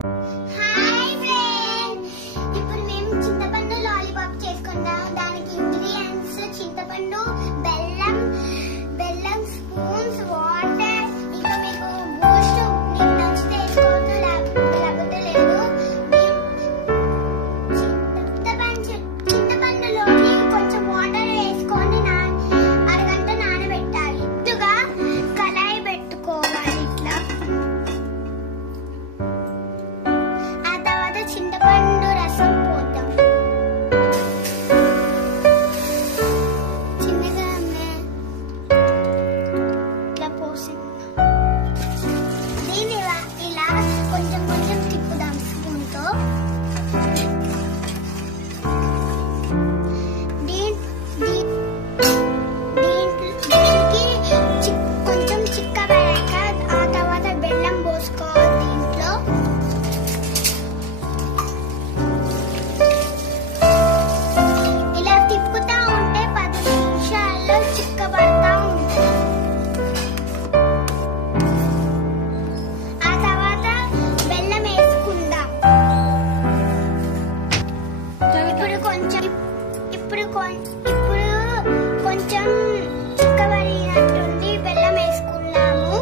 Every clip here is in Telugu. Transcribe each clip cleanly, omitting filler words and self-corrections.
హాయ్ ఫ్రెండ్స్, ఇప్పుడు మేము చింతపండు లాలీపాప్ చేసుకుందాం. దానికి ఇంగ్రీడియంట్స్ చింతపండు, బెల్లం, స్పూన్స్, వాటర్, ఇంకా మీకు బూస్ట్ మీకు నచ్చితే వేసుకోవచ్చు, లేకపోతే లేదు. చింతపండులోని కొంచెం వాటర్ వేసుకొని అరగంట నానబెట్టాలి. ఇటుగా కళాయి పెట్టుకోవాలి. ఇట్లా చింతపండు రసం పోద్దాం. చిన్నగా ఇట్లా పోసి దీన్ని ఇలా కొంచెం తిప్పుదాం స్పూన్తో. దీనికి కొంచెం చిక్కబడాక ఆ తర్వాత బెల్లం పోసుకోవాలి. దీంట్లో ఇప్పుడు కొంచెం చిక్కబడినట్టుంది. బెల్లం వేసుకున్నాము.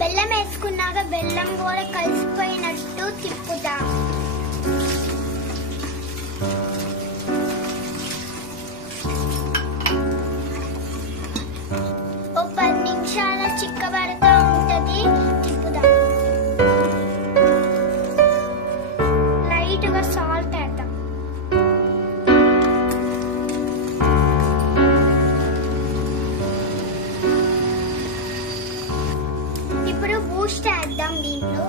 బెల్లం వేసుకున్నాక బెల్లం కూడా కలిసిపోయినట్టు తిప్పుదాం. ఓ 10 నిమిషాల చిక్కబడతా ఉంటది. తిప్పుదాం. లైట్ గా సాల్ట్ వేద్దాం. ఇప్పుడు బూస్ట్ వేద్దాం. దీంట్లో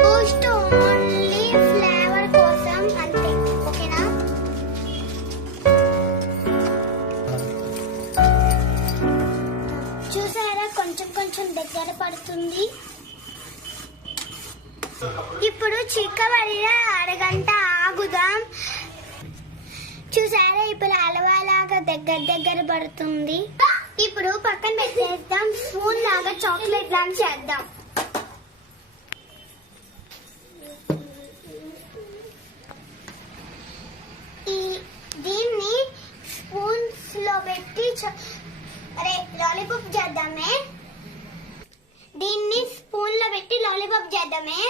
బూస్ట్ ఓన్లీ ఫ్లేవర్ కోసం అంతే. ఓకేనా? చూసారా, కొంచెం దగ్గర పడుతుంది. ఇప్పుడు చిక్కబడిన అరగంట ఆగుదాం. చూసారా, ఇప్పుడు అలవాలాగా దగ్గర పడుతుంది. ఇప్పుడు పక్కన పెట్టేద్దాం. స్పూన్ లాగా చాక్లెట్ లాగా చేద్దాం. దీన్ని స్పూన్స్ లో పెట్టి లాలీపాప్ చేద్దామే. దీన్ని స్పూన్ లో పెట్టి లాలీపాప్ చేద్దామే.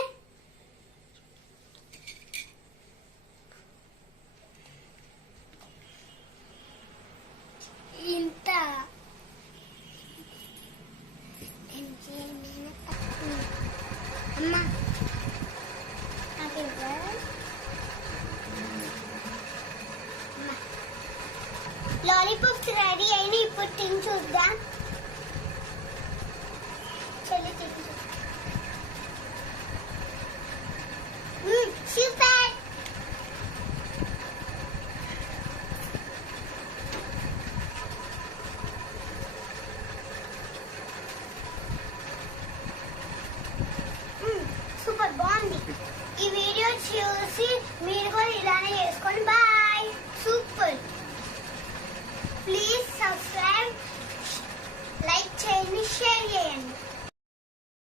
ఇంత అమ్మా లాలీపాప్స్ రెడీ అయిన. ఇప్పుడు తిని చూద్దాం. చెల్లి తిని సూపర్. సూపర్ బాగుంది. ఈ వీడియో చూసి మీరు కూడా ఇలానే చేసుకోండి. Bye. Super. Please subscribe, like చేయండి, షేర్ చేయండి.